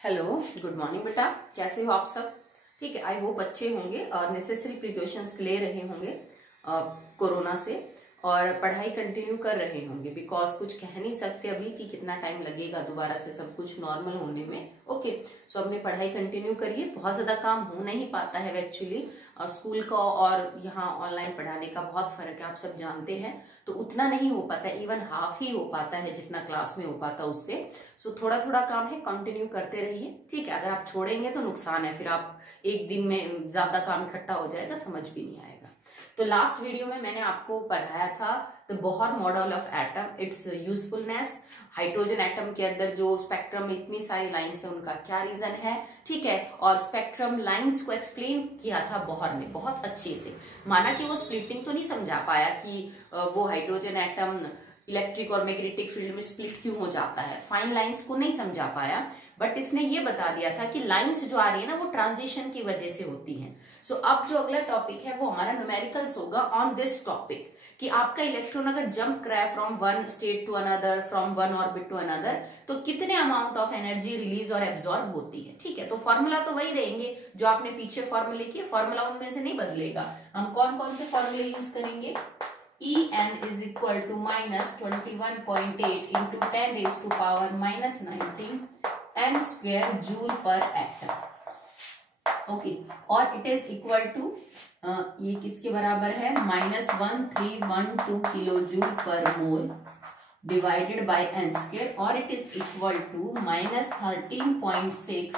Hello, good morning बेटा। कैसे हो आप सब? ठीक है, आई होप अच्छे होंगे और नेसेसरी प्रिकॉशंस ले रहे होंगे कोरोना से और पढ़ाई कंटिन्यू कर रहे होंगे। बिकॉज कुछ कह नहीं सकते अभी कि कितना टाइम लगेगा दोबारा से सब कुछ नॉर्मल होने में। ओके, सो अपनी पढ़ाई कंटिन्यू करिए। बहुत ज्यादा काम हो नहीं पाता है एक्चुअली। स्कूल का और यहाँ ऑनलाइन पढ़ाने का बहुत फर्क है, आप सब जानते हैं। तो उतना नहीं हो पाता, इवन हाफ ही हो पाता है जितना क्लास में हो पाता उससे। सो थोड़ा थोड़ा काम है, कंटिन्यू करते रहिए। ठीक है, अगर आप छोड़ेंगे तो नुकसान है, फिर आप एक दिन में ज्यादा काम इकट्ठा हो जाएगा, समझ भी नहीं आएगा। तो लास्ट वीडियो में मैंने आपको पढ़ाया था the Bohr model of atom, it's usefulness, hydrogen atom के अंदर जो स्पेक्ट्रम में इतनी सारी लाइंस है उनका क्या रीजन है। ठीक है, और स्पेक्ट्रम लाइंस को एक्सप्लेन किया था बोहर ने बहुत अच्छे से। माना कि वो स्प्लिटिंग तो नहीं समझा पाया कि वो हाइड्रोजन एटम इलेक्ट्रिक और मैग्नेटिक फील्ड में स्प्लिट क्यों हो जाता है, फाइन लाइंस को नहीं समझा पाया। बट इसने ये बता दिया था कि लाइंस जो आ रही है ना वो ट्रांजिशन की वजह से होती हैं। सो अब जो अगला टॉपिक है वो हमारा न्यूमेरिकल्स होगा ऑन दिस टॉपिक, कि आपका इलेक्ट्रॉन अगर जंप कराए from one state to another, from one orbit to another, तो कितने अमाउंट ऑफ एनर्जी रिलीज और एब्जॉर्ब होती है। ठीक है, तो फॉर्मूला तो वही रहेंगे जो आपने पीछे फॉर्मूले किए, फॉर्मूला उनमें से नहीं बदलेगा। हम कौन कौन से फॉर्मूले यूज करेंगे? En is equal to minus 21.8 into 10 raised to power minus 19 n square joule per atom. Okay, और इट इज इक्वल टू ये किसके बराबर है? -1312 kilo joule per mole divided by N square, और इट इज इक्वल टू -13.6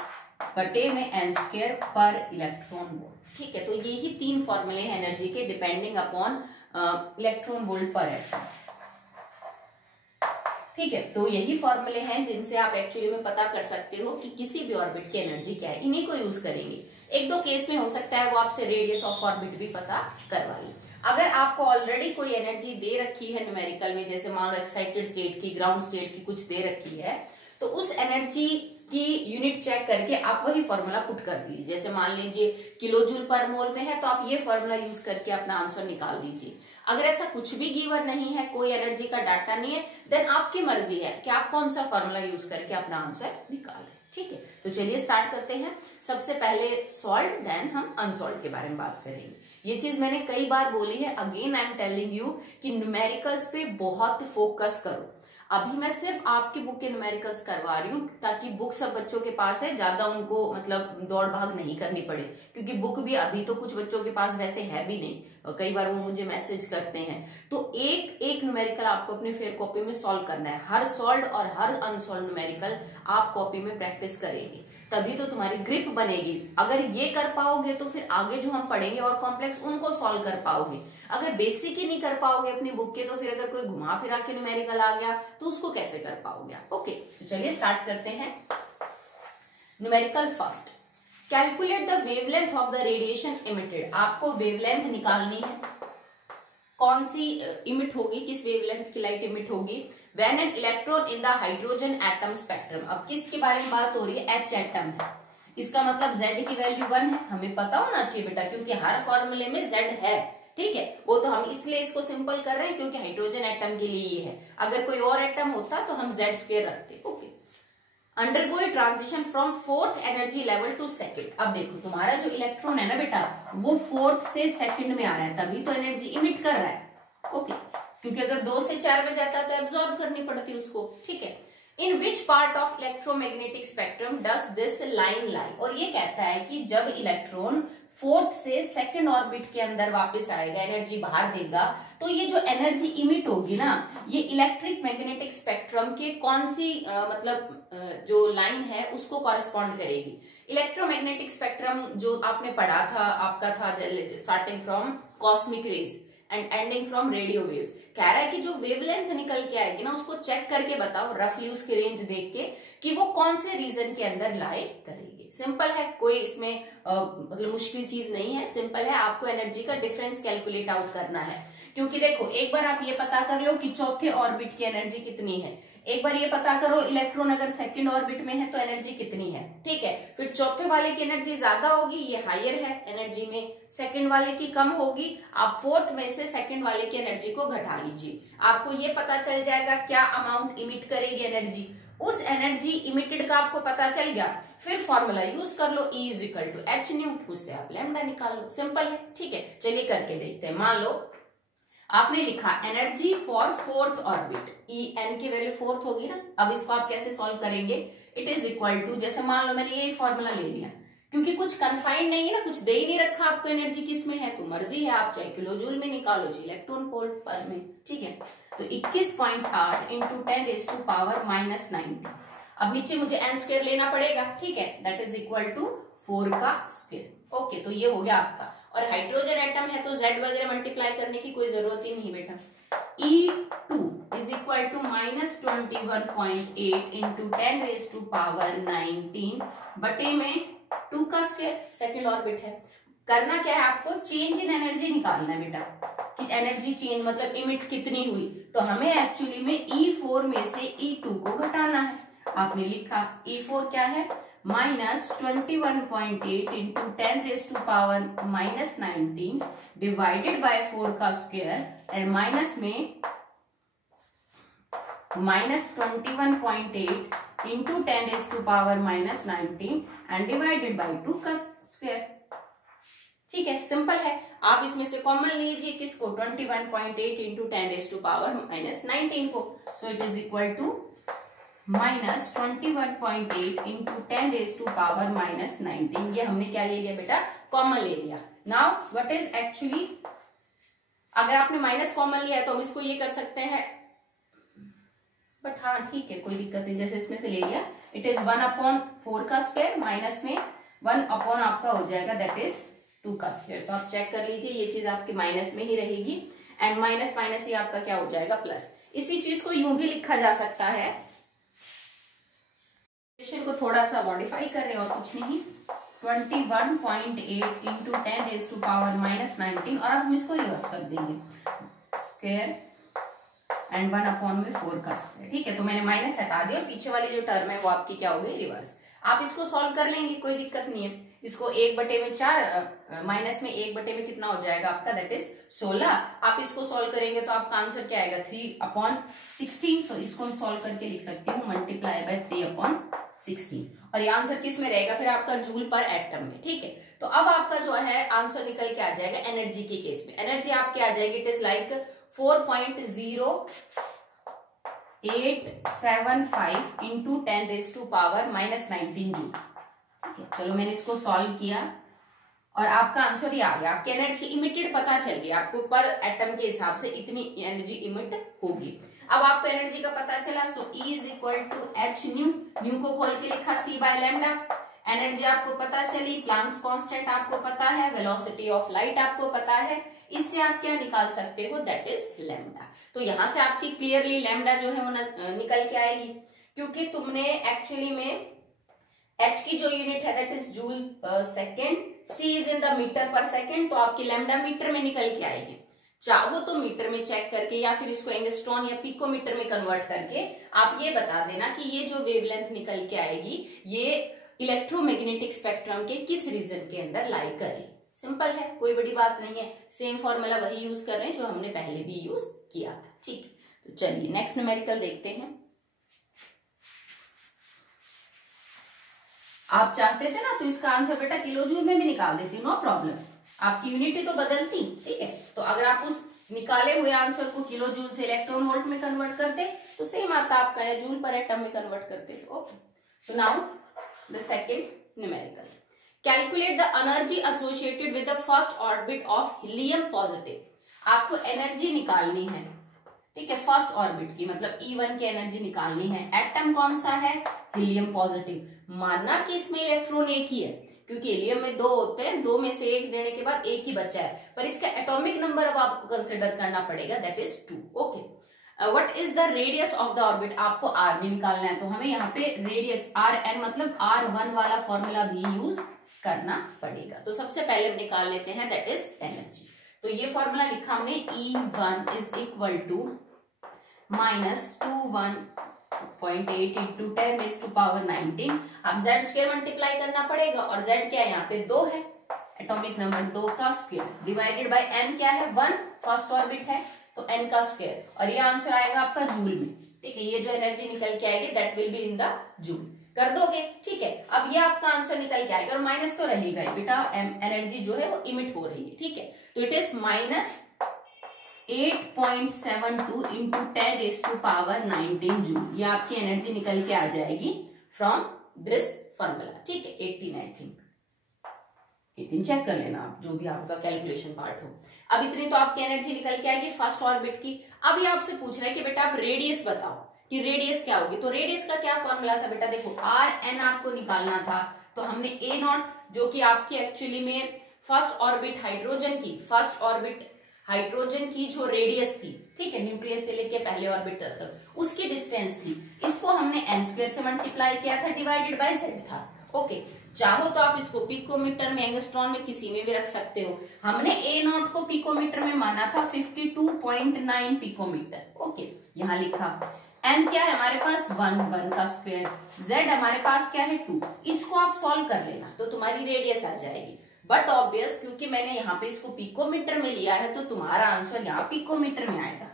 बटे में N square per electron volt. ठीक है, तो ये ही तीन फॉर्मूले हैं एनर्जी के डिपेंडिंग अपॉन इलेक्ट्रॉन वोल्ट पर एटम। ठीक है, तो यही फॉर्मूले हैं जिनसे आप एक्चुअली में पता कर सकते हो कि किसी भी ऑर्बिट की एनर्जी क्या है। इन्हीं को यूज करेंगे। एक दो केस में हो सकता है वो आपसे रेडियस ऑफ ऑर्बिट भी पता करवा ले। अगर आपको ऑलरेडी कोई एनर्जी दे रखी है न्यूमेरिकल में, जैसे मान लो एक्साइटेड स्टेट की, ग्राउंड स्टेट की कुछ दे रखी है, तो उस एनर्जी की यूनिट चेक करके आप वही फॉर्मूला पुट कर दीजिए। जैसे मान लीजिए किलो जूल पर मोल में है तो आप ये फॉर्मूला यूज करके अपना आंसर निकाल दीजिए। अगर ऐसा कुछ भी गिवन नहीं है, कोई एनर्जी का डाटा नहीं है, देन आपकी मर्जी है कि आप कौन सा फॉर्मूला यूज करके अपना आंसर निकालें। ठीक है, तो चलिए स्टार्ट करते हैं। सबसे पहले सॉल्व, देन हम अनसॉल्व के बारे में बात करेंगे। ये चीज मैंने कई बार बोली है, again I am telling you कि न्यूमेरिकल्स पे बहुत फोकस करो। अभी मैं सिर्फ आपकी बुक के न्यूमेरिकल्स करवा रही हूँ ताकि बुक सब बच्चों के पास है, ज्यादा उनको मतलब दौड़ भाग नहीं करनी पड़े, क्योंकि बुक भी अभी तो कुछ बच्चों के पास वैसे है भी नहीं, और कई बार वो मुझे मैसेज करते हैं। तो एक एक न्यूमेरिकल आपको अपने फेयर कॉपी में सॉल्व करना है। हर सॉल्व और हर अनसॉल्व न्यूमेरिकल आप कॉपी में प्रैक्टिस करेंगे, तभी तो तुम्हारी ग्रिप बनेगी। अगर ये कर पाओगे तो फिर आगे जो हम पढ़ेंगे और कॉम्प्लेक्स उनको सॉल्व कर पाओगे। अगर बेसिक ही नहीं कर पाओगे अपनी बुक के, तो फिर अगर कोई घुमा फिरा के न्यूमेरिकल आ गया तो उसको कैसे कर पाओगे आप। ओके, तो चलिए स्टार्ट करते हैं। Numerical first, calculate the wavelength of the radiation emitted. आपको वेवलेंथ निकालनी है, कौन सी इमिट होगी, किस वेवलेंथ की लाइट इमिट होगी when an electron in the hydrogen atom spectrum. अब किसके बारे में बात हो रही है? H एटम है। इसका मतलब Z की वैल्यू 1 है, हमें पता होना चाहिए बेटा, क्योंकि हर फॉर्मूले में Z है। ठीक है, वो तो हम इसलिए इसको सिंपल कर रहे हैं क्योंकि हाइड्रोजन एटम के लिए ये है। अगर कोई और एटम होता तो हम Z स्क्वायर रखते। Okay, undergo a transition from fourth energy level to second. अब देखो तुम्हारा जो इलेक्ट्रॉन है ना बेटा, वो फोर्थ से सेकंड में आ रहा है, तभी तो एनर्जी इमिट कर रहा है। ओके, क्योंकि अगर 2 से 4 में जाता तो एब्जॉर्ब करनी पड़ती उसको। ठीक है, in which part of electromagnetic spectrum does this line lie. और ये कहता है कि जब इलेक्ट्रॉन फोर्थ से सेकंड ऑर्बिट के अंदर वापस आएगा, एनर्जी बाहर देगा, तो ये जो एनर्जी इमिट होगी ना, ये इलेक्ट्रिक मैग्नेटिक स्पेक्ट्रम के कौन सी जो लाइन है उसको कॉरेस्पॉन्ड करेगी। इलेक्ट्रोमैग्नेटिक स्पेक्ट्रम जो आपने पढ़ा था, आपका था starting from cosmic rays and ending from radio waves. कह रहा है कि जो वेवलेंथ निकल के आएगी ना, उसको चेक करके बताओ रफली उसकी रेंज देख के कि वो कौन से रीजन के अंदर लाई करेगी। सिंपल है, कोई इसमें मतलब मुश्किल चीज नहीं है, सिंपल है। आपको एनर्जी का डिफरेंस कैलकुलेट आउट करना है क्योंकि देखो एक बार आप ये पता कर लो कि चौथे ऑर्बिट की एनर्जी कितनी है, एक बार ये पता करो इलेक्ट्रॉन अगर सेकंड ऑर्बिट में है तो एनर्जी कितनी है, ठीक है। फिर चौथे वाले की एनर्जी ज्यादा होगी, ये हायर है एनर्जी में, सेकंड वाले की कम होगी, आप फोर्थ में से सेकंड वाले की एनर्जी को घटा लीजिए, आपको ये पता चल जाएगा क्या अमाउंट इमिट करेगी एनर्जी। उस एनर्जी इमिटेड का आपको पता चल गया, फिर फॉर्मूला यूज कर लो, E is equal to H nu, उससे आप लैम्डा निकाल लो, सिंपल है, ठीक है। चलिए करके देखते हैं। मान लो आपने लिखा energy for fourth orbit, E N की वैल्यू फोर्थ होगी ना। अब इसको आप कैसे सॉल्व करेंगे, इट इज इक्वल टू, जैसे मान लो मैंने यही फॉर्मूला ले लिया, क्योंकि कुछ कन्फाइंड नहीं है ना, कुछ दे ही नहीं रखा आपको एनर्जी किस में है, तो मर्जी है, आप चाहे किलो जूल में निकालो जी, इलेक्ट्रॉन वोल्ट पर में, ठीक है। तो 21.8 इंटू 10⁻⁻90। अब नीचे मुझे n स्क्वायर लेना पड़ेगा, ठीक है, दैट इज इक्वल टू 4 का स्क्वायर। ओके, तो ये हो गया आपका। और हाइड्रोजन एटम है तो Z वगैरह मल्टीप्लाई करने की कोई जरूरत ही नहीं बेटा। E2 is equal to -21.8 into 10⁻19 बटे में 2 का स्क्वायर, सेकेंड ऑर्बिट है। करना क्या है आपको, चेंज इन एनर्जी निकालना है बेटा, कि एनर्जी चेंज मतलब इमिट कितनी हुई। तो हमें एक्चुअली में E4 में से E2 को घटाना है। आपने लिखा E4 क्या है, -21.8 इंटू 10⁻⁻19 डिवाइडेड बाय 4 का स्क्वायर, एंड माइनस में -21.8 इंटू 10⁻⁻19 एंड डिवाइडेड बाय 2 का स्क्वायर, ठीक है, सिंपल है। आप इसमें से कॉमन लीजिए, किसको, 21.8 इंटू 10⁻⁻19 को। So it is equal to -21.8 into 10⁻⁻19, ये हमने क्या ले लिया बेटा, कॉमन ले लिया। नाउ व्हाट इज एक्चुअली, अगर आपने माइनस कॉमन लिया है तो हम इसको ये कर सकते हैं, बट हाँ ठीक है कोई दिक्कत नहीं, जैसे इसमें से ले लिया, इट इज 1/4 का स्क्वायर, माइनस में 1/ आपका हो जाएगा दैट इज 2 का स्क्वायर। तो आप चेक कर लीजिए, ये चीज आपकी माइनस में ही रहेगी, एंड माइनस माइनस ही आपका क्या हो जाएगा, प्लस। इसी चीज को यूं भी लिखा जा सकता है, को थोड़ा सा मॉडिफाई कर रहे हैं और कुछ नहीं, 21.8 इंटू 10⁻⁻19, और अब हम इसको रिवर्स कर देंगे, स्क्वायर एंड 1/4 का स्क्वायर, ठीक है। तो मैंने माइनस हटा दिया, पीछे वाली जो टर्म है वो आपकी क्या हो गई, रिवर्स। आप इसको सॉल्व कर लेंगे, कोई दिक्कत नहीं है। इसको 1/4 माइनस में 1/में कितना हो जाएगा आपका, दैट इज 16। आप इसको सॉल्व करेंगे तो आपका आंसर क्या आएगा, 3/16। तो इसको हम सॉल्व करके लिख सकती हूँ मल्टीप्लाई बाय 3/16, और ये आंसर किस में रहेगा फिर आपका, जूल पर एटम में, ठीक है। तो अब आपका जो है आंसर निकल के आ जाएगा एनर्जी के केस में। एनर्जी आपकी आ जाएगी, it is like 4.0875 into 10⁻⁻19 joule. चलो मैंने इसको सॉल्व किया और आपका आंसर ये आ गया। आपकी एनर्जी इमिटेड पता चल गई आपको, पर एटम के हिसाब से इतनी एनर्जी इमिट होगी। अब आपको एनर्जी का पता चला, so E is equal to H nu, nu को खोल के लिखा C बाय लैम्डा। एनर्जी आपको पता चली, प्लांक्स कांस्टेंट आपको पता है, वेलोसिटी ऑफ लाइट आपको पता है, इससे आप क्या निकाल सकते हो, दैट इज लैम्डा। तो यहां से आपकी क्लियरली लैम्डा जो है वो निकल के आएगी, क्योंकि तुमने एक्चुअली में H की जो यूनिट है that is joule second, C is in the meter per second, तो आपकी लैम्डा मीटर में निकल के आएगी। चाहो तो मीटर में चेक करके या फिर इसको एंगस्ट्रॉन या पिकोमीटर में कन्वर्ट करके आप ये बता देना कि ये जो वेवलेंथ निकल के आएगी ये इलेक्ट्रोमैग्नेटिक स्पेक्ट्रम के किस रीजन के अंदर लाई करे। सिंपल है, कोई बड़ी बात नहीं है, सेम फॉर्मूला वही यूज कर रहे हैं जो हमने पहले भी यूज किया था, ठीक है। तो चलिए नेक्स्ट न्यूमेरिकल देखते हैं। आप चाहते थे ना तो इसका आंसर बेटा किलो जूल में भी निकाल देती, नो प्रॉब्लम, आपकी यूनिट ही तो बदलती, ठीक है। तो अगर आप उस निकाले हुए आंसर को किलो जूल से इलेक्ट्रॉन वोल्ट में कन्वर्ट करते तो सेम आता आपका है, जूल पर एटम में कन्वर्ट करते। Okay, so now the second numerical, calculate the energy associated with the first orbit of helium positive. आपको एनर्जी निकालनी है, ठीक है, फर्स्ट ऑर्बिट की, मतलब E1 की एनर्जी निकालनी है। एटम कौन सा है, हीलियम पॉजिटिव। मानना कि इसमें इलेक्ट्रॉन एक ही है, क्योंकि हीलियम में 2 होते हैं, 2 में से 1 देने के बाद 1 ही बचा है, पर इसका एटॉमिक नंबर अब आपको कंसिडर करना पड़ेगा, that is 2। Okay, what is the radius of the orbit, आपको आर भी निकालना है, तो हमें यहाँ पे रेडियस Rn मतलब R1 वाला फॉर्मूला भी यूज करना पड़ेगा। तो सबसे पहले निकाल लेते हैं दैट इज एनर्जी। तो ये फॉर्मूला लिखा हमने E1 is equal to -21.8 into 10⁻19। अब z स्क्वायर मल्टीप्लाई करना पड़ेगा और z क्या है यहाँ पे 2 है, एटॉमिक नंबर 2 का स्क्वायर डिवाइडेड बाय n क्या है 1, फर्स्ट ऑर्बिट है तो n का स्क्वायर, और ये आंसर आएगा आपका जूल में। ठीक है, ये जो एनर्जी निकल के आएगी that will be in the joule, कर दोगे। ठीक है, अब ये आपका आंसर निकल के आएगा और माइनस तो रहेगा बेटा, एनर्जी जो है वो इमिट हो रही है। ठीक है, तो इट इज -8.72 इंटू 10⁻19 जूल, ये आपकी एनर्जी निकल के आ जाएगी फ्रॉम दिस फॉर्मूला। ठीक है, 18 आई थिंक 18 चेक कर लेना आप, जो भी आपका कैलकुलेशन पार्ट हो। अब इतनी तो आपकी एनर्जी निकल के आएगी फर्स्ट ऑर्बिट की। अब ये आपसे पूछ रहा है कि बेटा आप रेडियस बताओ कि रेडियस क्या होगी। तो रेडियस का क्या फॉर्मूला था बेटा, देखो Rn आपको निकालना था, तो हमने A0 जो कि आपकी एक्चुअली में फर्स्ट ऑर्बिट हाइड्रोजन की जो रेडियस थी, ठीक है, न्यूक्लियस से लेके पहले ऑर्बिट तक उसकी डिस्टेंस थी, इसको हमने n² से मल्टीप्लाई किया था, डिवाइडेड बाय z था। ओके, चाहो तो आप इसको पिकोमीटर में, एंगस्ट्रॉन में, किसी में भी रख सकते हो। हमने A0 को पिकोमीटर में माना था 52.9 पिकोमीटर। ओके, यहाँ लिखा n क्या है हमारे पास 1 का स्क्वायर, z हमारे पास क्या है 2, इसको आप सॉल्व कर लेना तो तुम्हारी रेडियस आ जाएगी। बट ऑब्वियस क्योंकि मैंने यहाँ पे इसको पिकोमीटर में लिया है तो तुम्हारा आंसर यहाँ पिकोमीटर में आएगा।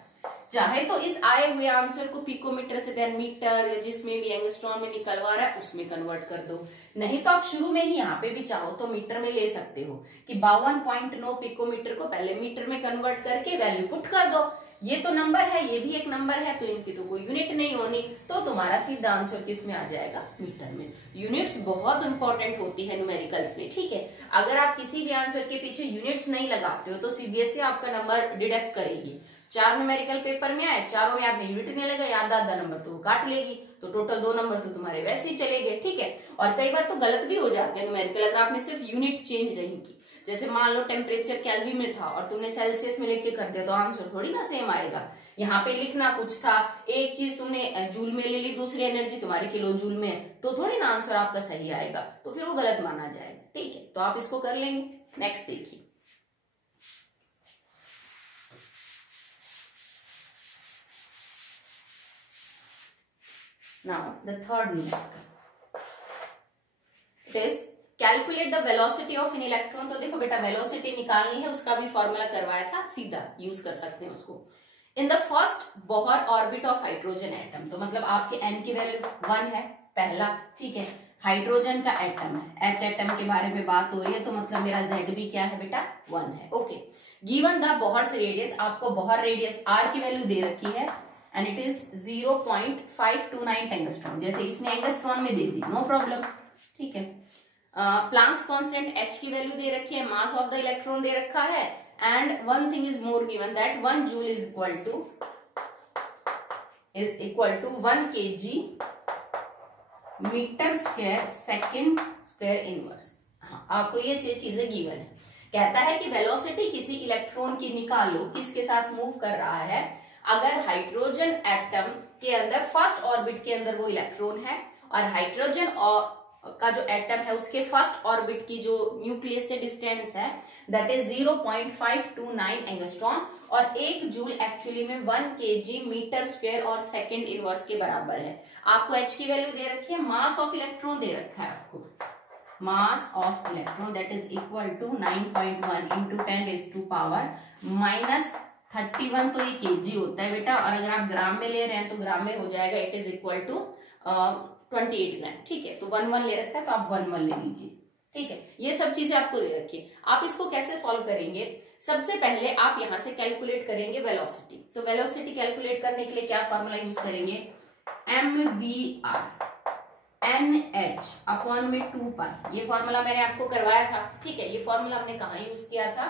चाहे तो इस आए हुए आंसर को पिकोमीटर से देन मीटर या जिसमें भी एंगस्ट्रॉन में निकलवा रहा है उसमें कन्वर्ट कर दो, नहीं तो आप शुरू में ही यहाँ पे भी चाहो तो मीटर में ले सकते हो कि 52.9 पिकोमीटर को पहले मीटर में कन्वर्ट करके वैल्यू पुट कर दो। ये तो नंबर है, ये भी एक नंबर है, तो इनकी तो कोई यूनिट नहीं होनी, तो तुम्हारा सीधा आंसर किस में आ जाएगा, मीटर में। यूनिट्स बहुत इंपॉर्टेंट होती है न्यूमेरिकल्स में। ठीक है, अगर आप किसी भी आंसर के पीछे यूनिट्स नहीं लगाते हो तो सीबीएसई आपका नंबर डिडक्ट करेगी। 4 न्यूमेरिकल पेपर में आए, चारों में आपने यूनिट नहीं लगा, आधा नंबर तो वो काट लेगी, तो टोटल 2 नंबर तो तुम्हारे वैसे ही चले गए। ठीक है, और कई बार तो गलत भी हो जाते हैं न्यूमेरिकल अगर आपने सिर्फ यूनिट चेंज नहीं की। जैसे मान लो टेम्परेचर केल्विन में था और तुमने सेल्सियस में लेके कर दिया तो आंसर थोड़ी ना सेम आएगा। यहाँ पे लिखना कुछ था, एक चीज तुमने जूल में ले ली, दूसरी एनर्जी तुम्हारी किलो जूल में है, तो थोड़ी ना आंसर आपका सही आएगा, तो फिर वो गलत माना जाएगा। ठीक है, तो आप इसको कर लेंगे। नेक्स्ट देखिए, now the third numerical, it is calculate the velocity of an electron। तो देखो बेटा वेलोसिटी निकालनी है, उसका भी फॉर्मूला करवाया था, सीधा यूज कर सकते हैं उसको। In the first Bohr orbit of hydrogen atom, तो मतलब आपके n की वैल्यू 1 है पहला। ठीक है, हाइड्रोजन का एटम है, H एटम के बारे में बात हो रही है, तो मतलब मेरा Z भी क्या है बेटा 1 है। Okay, given the Bohr's radius, आपको बोहर रेडियस R की वैल्यू दे रखी है एंड इट इज 0.529 एंगस्ट्रॉन, जैसे इसने एंगस्ट्रॉन में दे दी, नो प्रॉब्लम। ठीक है, प्लांक्स कांस्टेंट H की वैल्यू दे रखी है, मास ऑफ द इलेक्ट्रॉन दे रखा है, and one thing is more given that 1 joule is equal to 1 kg meter square second square inverse. हाँ, आपको ये चीजें गिवन है। कहता है कि वेलोसिटी किसी इलेक्ट्रॉन की निकालो किसके साथ मूव कर रहा है। अगर हाइड्रोजन एटम के अंदर फर्स्ट ऑर्बिट के अंदर वो इलेक्ट्रॉन है और हाइड्रोजन का जो एटम है उसके फर्स्ट ऑर्बिट की जो न्यूक्लियस से डिस्टेंस है दैट इज 0.529 एंगस्ट्रॉन, और 1 जूल एक्चुअली में 1 kg मीटर स्क्वायर और सेकेंड इनवर्स के बराबर है। आपको H की वैल्यू दे रखी है, मास ऑफ इलेक्ट्रॉन दे रखा है आपको, mass of electron that is equal to 9.1 into 10⁻⁻31, तो ये kg होता है बेटा, और अगर आप ग्राम में ले रहे हैं तो ग्राम में हो जाएगा, इट इज इक्वल टू 28 ग्राम। ठीक है, तो 1 ले रखा है तो आप 1 ले लीजिए। ठीक है, ये सब चीजें आपको दे रखी है। आप इसको कैसे सॉल्व करेंगे, सबसे पहले आप यहां से कैलकुलेट करेंगे वेलोसिटी। तो वेलोसिटी कैलकुलेट करने के लिए क्या फॉर्मूला यूज करेंगे, mvr nh अपॉन में 2 पाई, ये फॉर्मूला मैंने आपको करवाया था। ठीक है, ये फॉर्मूला हमने कहाँ यूज किया था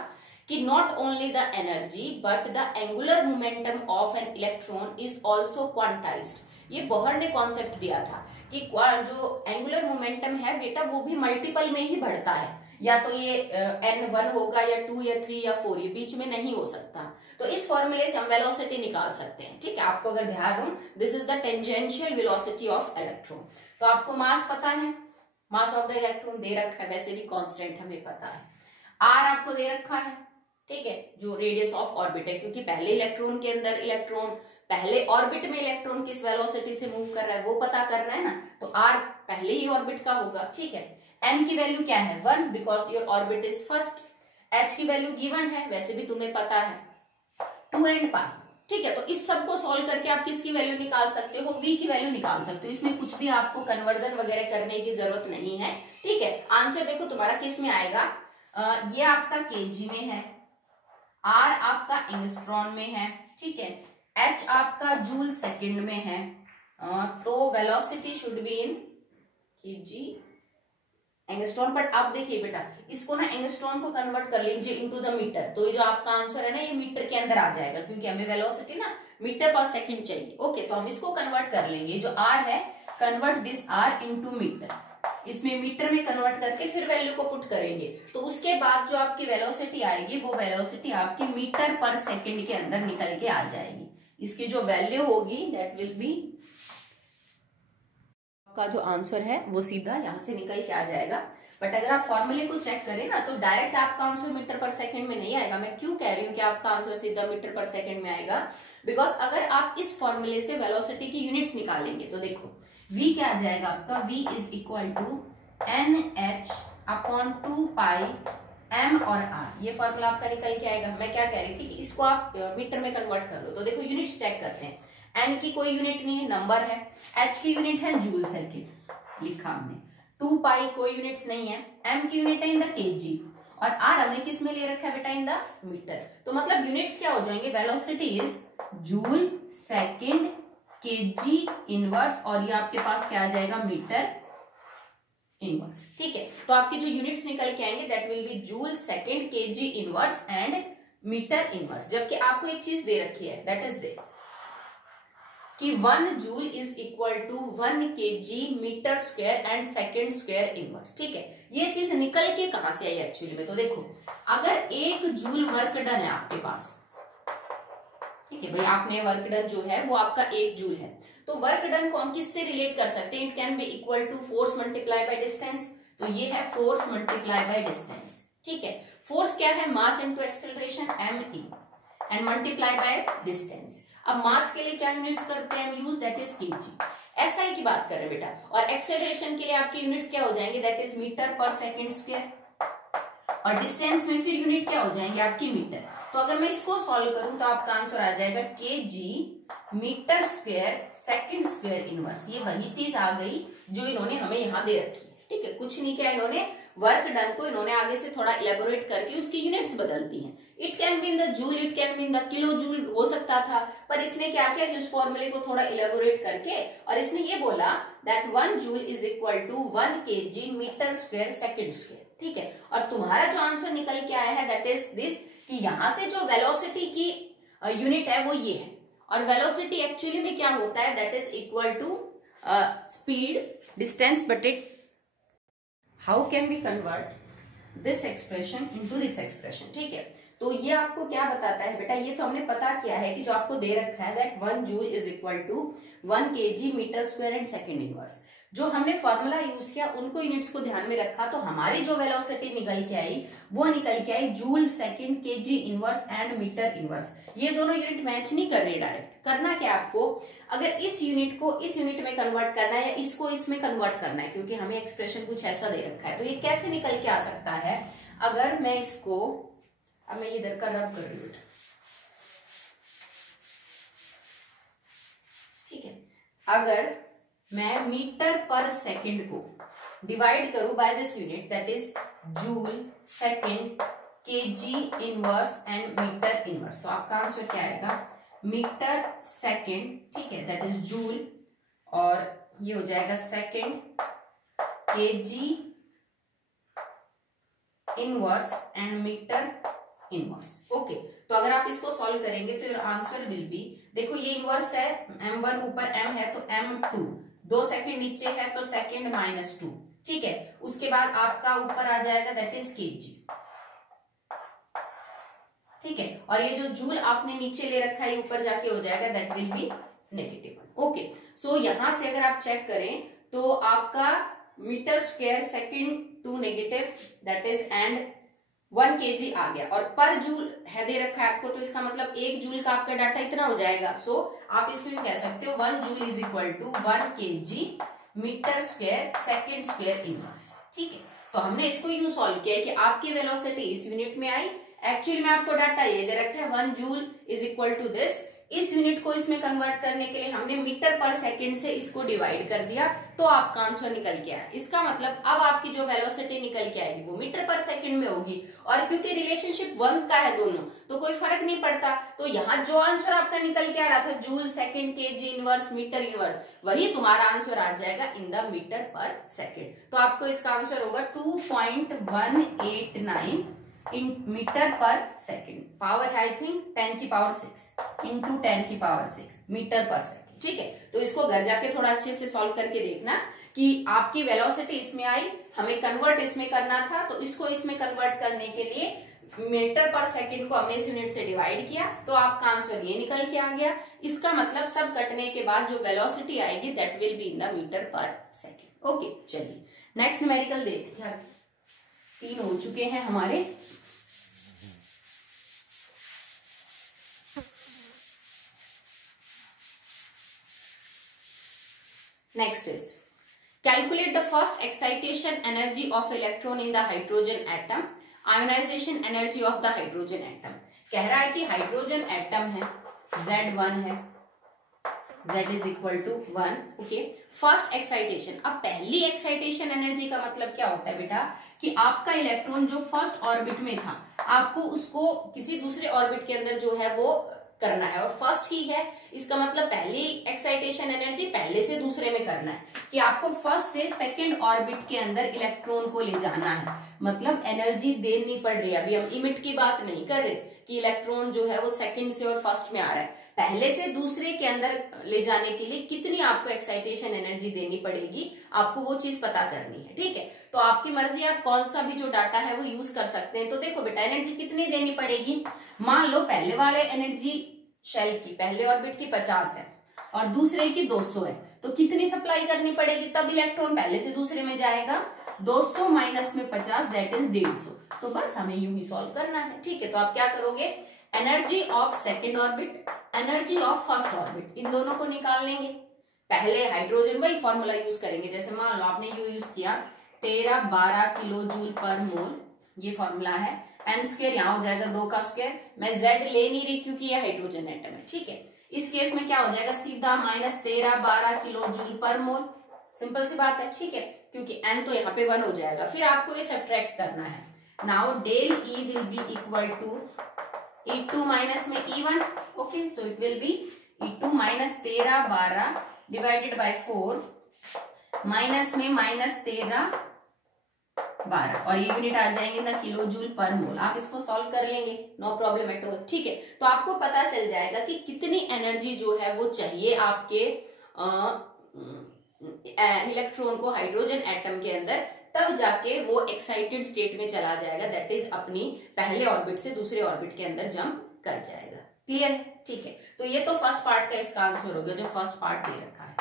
कि not only the energy but the angular momentum of an electron is also quantized. ये बोहर ने कॉन्सेप्ट दिया था कि जो एंगुलर मोमेंटम है बेटा वो भी मल्टीपल में ही बढ़ता है, या तो ये n1 होगा या 2 या 3 या 4, ये बीच में नहीं हो सकता। तो इस फॉर्मूले से हम वेलोसिटी निकाल सकते हैं। ठीक है, आपको अगर ध्यान हो, this is the tangential velocity of electron. तो आपको मास पता है, मास ऑफ द इलेक्ट्रॉन दे रखा है, वैसे भी कांस्टेंट हमें पता है। r आपको दे रखा है, ठीक है, जो रेडियस ऑफ ऑर्बिट है, क्योंकि पहले इलेक्ट्रॉन के अंदर इलेक्ट्रॉन, पहले ऑर्बिट में इलेक्ट्रॉन किस वेलोसिटी से मूव कर रहा है वो पता करना है ना, तो r पहले ही ऑर्बिट का होगा। ठीक है, n की वैल्यू क्या है 1 because your orbit is first. h की वैल्यू गिवन है, वैसे भी तुम्हें पता है 2 and पाई। ठीक है, तो इस सब को सॉल्व करके आप किसकी वैल्यू निकाल सकते हो, v की वैल्यू निकाल सकते हो। इसमें कुछ भी आपको कन्वर्जन वगैरह करने की जरूरत नहीं है। ठीक है, आंसर देखो तुम्हारा किस में आएगा, ये आपका केजी में है, r आपका एंगस्ट्रॉन में है, ठीक है, h आपका जूल सेकंड में है, तो velocity should be in KG angstrom. But आप देखिए बेटा, इसको ना एंगस्ट्रॉन को कन्वर्ट कर लीजिए इनटू द मीटर, तो ये जो आपका आंसर है ना ये मीटर के अंदर आ जाएगा, क्योंकि हमें वेलोसिटी ना मीटर पर सेकंड चाहिए। ओके, तो हम इसको कन्वर्ट कर लेंगे, जो r है convert this r into meter, इसमें मीटर में कन्वर्ट करके फिर वैल्यू को पुट करेंगे, तो उसके बाद जो आपकी वेलोसिटी आएगी वो वेलोसिटी आपकी मीटर पर सेकंड के अंदर निकल के आ जाएगी। इसकी जो वैल्यू होगी दैट विल बी, का जो आंसर है वो सीधा यहां से निकल के आ जाएगा। बट अगर आप फॉर्मूले को चेक करें ना तो डायरेक्ट आपका आंसर मीटर पर सेकंड में नहीं आएगा। मैं क्यों कह रही हूँ कि आपका आंसर सीधा मीटर पर सेकंड में आएगा, बिकॉज अगर आप इस फॉर्मूले से वेलोसिटी की यूनिट्स निकालेंगे तो देखो v क्या आ जाएगा आपका, v is equal to NH upon 2 pi m और r, ये फॉर्मूला आपका निकल के आएगा। मैं क्या कह रही थी कि इसको आप मीटर में कन्वर्ट कर लो, तो देखो यूनिट्स चेक करते हैं। n की कोई यूनिट नहीं है, नंबर है, h की यूनिट है जूल सेकंड लिखा हमने, 2 पाई कोई यूनिट्स नहीं है, m की यूनिट है इन द केजी, और r हमने किस में ले रखा है बेटा, इन द मीटर। तो मतलब यूनिट्स क्या हो जाएंगे, velocity is joule second KG inverse, और ये आपके पास क्या आ जाएगा, मीटर इनवर्स। ठीक है, तो आपकी जो यूनिट्स निकल के आएंगे that will be joule second KG inverse and metre inverse. जबकि आपको एक चीज दे रखी है दैट इज दिस कि 1 joule is equal to 1 KG meter square and second square inverse. ठीक है, ये चीज निकल के कहां से आई एक्चुअली में, तो देखो अगर 1 जूल वर्क डन है आपके पास, ठीक है भाई, आपने वर्क डन जो है वो आपका 1 जूल है, तो वर्क डन को हम किससे रिलेट कर सकते हैं, it can be equal to force multiply by distance, तो ये है फोर्स मल्टीप्लाई बाय डिस्टेंस। ठीक है, फोर्स क्या है, mass into acceleration me and multiply by distance. अब मास के लिए क्या यूनिट्स करते हैं हम use, that is KG. SI की बात कर रहे हैं बेटा, और एक्सेलरेशन के लिए आपकी यूनिट्स क्या हो जाएंगे, that is metre per second square, और डिस्टेंस में फिर यूनिट क्या हो जाएंगे आपकी मीटर। तो अगर मैं इसको सॉल्व करूं तो आपका आंसर आ जाएगा KG meter square second square inverse. ये वही चीज आ गई जो इन्होंने हमें यहाँ दे रखी है। ठीक है, कुछ नहीं किया इन्होंने, वर्क डन को इन्होंने आगे से थोड़ा इलेबोरेट करके उसकी यूनिट्स बदल दी हैं। It can B in the joule, it can B in the kilo joule हो सकता था, पर इसने क्या किया कि उस फॉर्मूले को थोड़ा इलेबोरेट करके और इसने ये बोला that 1 joule is equal to 1 KG meter square second square. ठीक है, और तुम्हारा जो आंसर निकल के आया है दैट इज दिस कि यहां से जो वेलोसिटी की यूनिट है वो ये है, और वेलोसिटी एक्चुअली में क्या होता है, that is equal to speed distance but it how can be convert this expression into this expression. ठीक है, तो ये आपको क्या बताता है बेटा, ये तो हमने पता किया है कि जो आपको दे रखा है that 1 joule is equal to 1 KG meter square and second inverse. जो हमने फॉर्मूला यूज किया उनको यूनिट्स को ध्यान में रखा, तो हमारी जो वेलोसिटी निकल के आई वो निकल के आई joule second KG inverse and metre inverse. ये दोनों यूनिट मैच नहीं कर रही, डायरेक्ट करना क्या आपको, अगर इस यूनिट को इस यूनिट में कन्वर्ट करना है या इसको इसमें कन्वर्ट करना है, क्योंकि हमें एक्सप्रेशन कुछ ऐसा दे रखा है। तो ये कैसे निकल के आ सकता है, अगर मैं इसको, अब मैं इधर का रब कर रही हूँ, ठीक है, अगर मैं मीटर पर सेकंड को डिवाइड करूं by this unit that is joule second KG inverse and metre inverse, तो आपका आंसर क्या आएगा, मीटर सेकंड, ठीक है, दैट इज जूल, और ये हो जाएगा second KG inverse and metre inverse. Okay, तो अगर आप इसको सॉल्व करेंगे तो योर आंसर विल बी, देखो ये इनवर्स है, m1 ऊपर m है तो m2, 2 सेकंड नीचे है तो सेकंड -2। ठीक है, उसके बाद आपका ऊपर आ जाएगा दैट इज केजी। ठीक है, और ये जो जूल आपने नीचे ले रखा है ऊपर जाके हो जाएगा that will be negative. Okay, so यहां से अगर आप चेक करें तो आपका metre square second to negative that is and 1 kg आ गया और पर जूल है दे रखा है आपको, तो इसका मतलब 1 जूल का आपका डाटा इतना हो जाएगा। सो आप इसको यूं कह सकते हो 1 joule is equal to 1 kg meter square second square inverse. ठीक है, तो हमने इसको यूं सॉल्व किया है कि आपकी वेलोसिटी इस यूनिट में आई, एक्चुअली में आपको डाटा ये दे रखा है 1 joule is equal to this, इस यूनिट को इसमें कन्वर्ट करने के लिए हमने मीटर पर सेकंड से इसको डिवाइड कर दिया, तो आपका आंसर निकल के आया। इसका मतलब अब आपकी जो वेलोसिटी निकल के आएगी वो मीटर पर सेकंड में होगी, और क्योंकि रिलेशनशिप 1 का है दोनों, तो कोई फर्क नहीं पड़ता। तो यहाँ जो आंसर आपका निकल के आ रहा था joule second KG inverse meter inverse, वही तुम्हारा आंसर आ जाएगा in the meter per second. तो आपको इसका आंसर होगा 2.189 in meter per second, power है आई थिंक 10 की पावर 6 इंटू 10 की पावर 6 मीटर पर सेकंड। ठीक है, तो इसको घर जाके थोड़ा अच्छे से सॉल्व करके देखना कि आपकी वेलोसिटी इसमें आई, हमें कन्वर्ट इसमें करना था, तो इसको इसमें कन्वर्ट करने के लिए मीटर पर सेकंड को हमने इस यूनिट से डिवाइड किया, तो आपका आंसर ये निकल के आ गया। इसका मतलब सब कटने के बाद जो वेलोसिटी आएगी that will be in the meter per second. Okay, चलिए नेक्स्ट न्यूमेरिकल देखते हैं। 3 हो चुके हैं हमारे। Next is calculate the first excitation energy of electron in the hydrogen atom, ionization energy of the hydrogen atom। कह रहा है कि हाइड्रोजन एटम है Z1 है, Z is equal to 1। Okay, first excitation, अब पहली एक्साइटेशन एनर्जी का मतलब क्या होता है बेटा कि आपका इलेक्ट्रॉन जो फर्स्ट ऑर्बिट में था आपको उसको किसी दूसरे ऑर्बिट के अंदर जो है वो करना है, और फर्स्ट ही है, इसका मतलब पहली एक्साइटेशन एनर्जी पहले से दूसरे में करना है कि आपको फर्स्ट से सेकंड ऑर्बिट के अंदर इलेक्ट्रॉन को ले जाना है, मतलब एनर्जी देनी पड़ रही है। अभी हम इमिट की बात नहीं कर रहे कि इलेक्ट्रॉन जो है वो सेकंड से और फर्स्ट में आ रहा है, पहले से दूसरे के अंदर ले जाने के लिए कितनी आपको एक्साइटेशन एनर्जी देनी पड़ेगी, आपको वो चीज पता करनी है। ठीक है, तो आपकी मर्जी, आप कौन सा भी जो डाटा है वो यूज कर सकते हैं। तो देखो बेटा, एनर्जी कितनी देनी पड़ेगी, मान लो पहले वाले एनर्जी शेल की पहले ऑर्बिट की 50 है और दूसरे की 200 है, तो कितनी सप्लाई करनी पड़ेगी, तब इलेक्ट्रॉन पहले से दूसरे में जाएगा। 200 माइनस में 50 दैट इज 150। तो बस हमें यूं ही सॉल्व करना है। ठीक है, तो आप क्या करोगे, energy of second orbit, energy of first orbit, इन दोनों को निकाल लेंगे। पहले हाइड्रोजन वही फॉर्मूला यूज करेंगे, जैसे मान लो आपने यू यूज किया 13-12 किलो जूल पर मोल, ये फॉर्मूला है। एन स्क्वायर यहाँ हो जाएगा 2 का स्क्वायर, मैं जेड ले नहीं रही क्योंकि ये हाइड्रोजन एटम है। ठीक है, इस केस में क्या हो जाएगा, सीधा माइनस 13-12 किलो जूल पर मोल, सिंपल सी बात है। ठीक है, क्योंकि एन तो यहाँ पे 1 हो जाएगा, फिर आपको ये सब्ट्रैक्ट करना है। Now del E will be equal to E2 minus में E1। Okay, so it will be E2 minus 13-12 divided by 4 minus में माइनस 13-12, और ये यूनिट आ जाएंगे ना किलो जूल पर मोल। आप इसको सॉल्व कर लेंगे, नो प्रॉब्लम एट ऑल। ठीक है, तो आपको पता चल जाएगा कि कितनी एनर्जी जो है वो चाहिए आपके इलेक्ट्रॉन को हाइड्रोजन एटम के अंदर, तब जाके वो एक्साइटेड स्टेट में चला जाएगा, दैट इज अपनी पहले ऑर्बिट से दूसरे ऑर्बिट के अंदर जंप कर जाएगा। क्लियर है? ठीक है, तो ये तो फर्स्ट पार्ट का इसका आंसर हो गया, जो फर्स्ट पार्ट दे रखा है।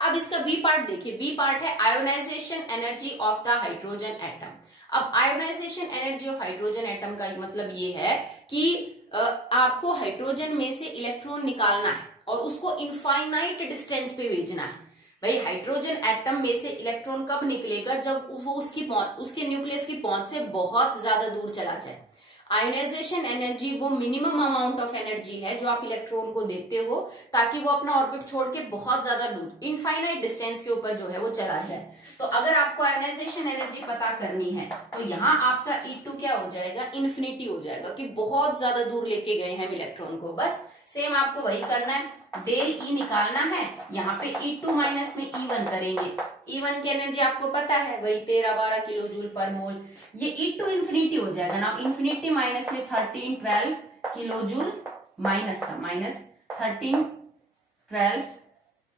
अब इसका बी पार्ट देखिए, बी पार्ट है ionization energy of the hydrogen atom. अब ionization energy of hydrogen atom का मतलब ये है कि आपको हाइड्रोजन में से इलेक्ट्रॉन निकालना है और उसको इनफाइनाइट डिस्टेंस पे भेजना है। भाई हाइड्रोजन एटम में से इलेक्ट्रॉन कब निकलेगा, जब वो उसके न्यूक्लियस की पहुंच से बहुत ज्यादा दूर चला जाए। आयोनाइजेशन एनर्जी वो मिनिमम अमाउंट ऑफ एनर्जी है जो आप इलेक्ट्रॉन को देते हो ताकि वो अपना ऑर्बिट छोड़ के बहुत ज्यादा दूर इनफाइनाइट डिस्टेंस के ऊपर जो है वो चला जाए। तो अगर आपको आयोनाइजेशन एनर्जी पता करनी है तो यहाँ आपका E2 क्या हो जाएगा, इन्फिनिटी हो जाएगा कि बहुत ज्यादा दूर लेके गए हैं इलेक्ट्रॉन को। बस सेम आपको वही करना है, डेल E निकालना है, यहाँ पे E2 माइनस में E1 करेंगे। E1 की एनर्जी आपको पता है, वही 13-12 किलो जूल पर मोल। ये E2 इन्फिनिटी हो जाएगा ना, इन्फिनिटी माइनस में 13-12 किलो जूल माइनस का माइनस 13-12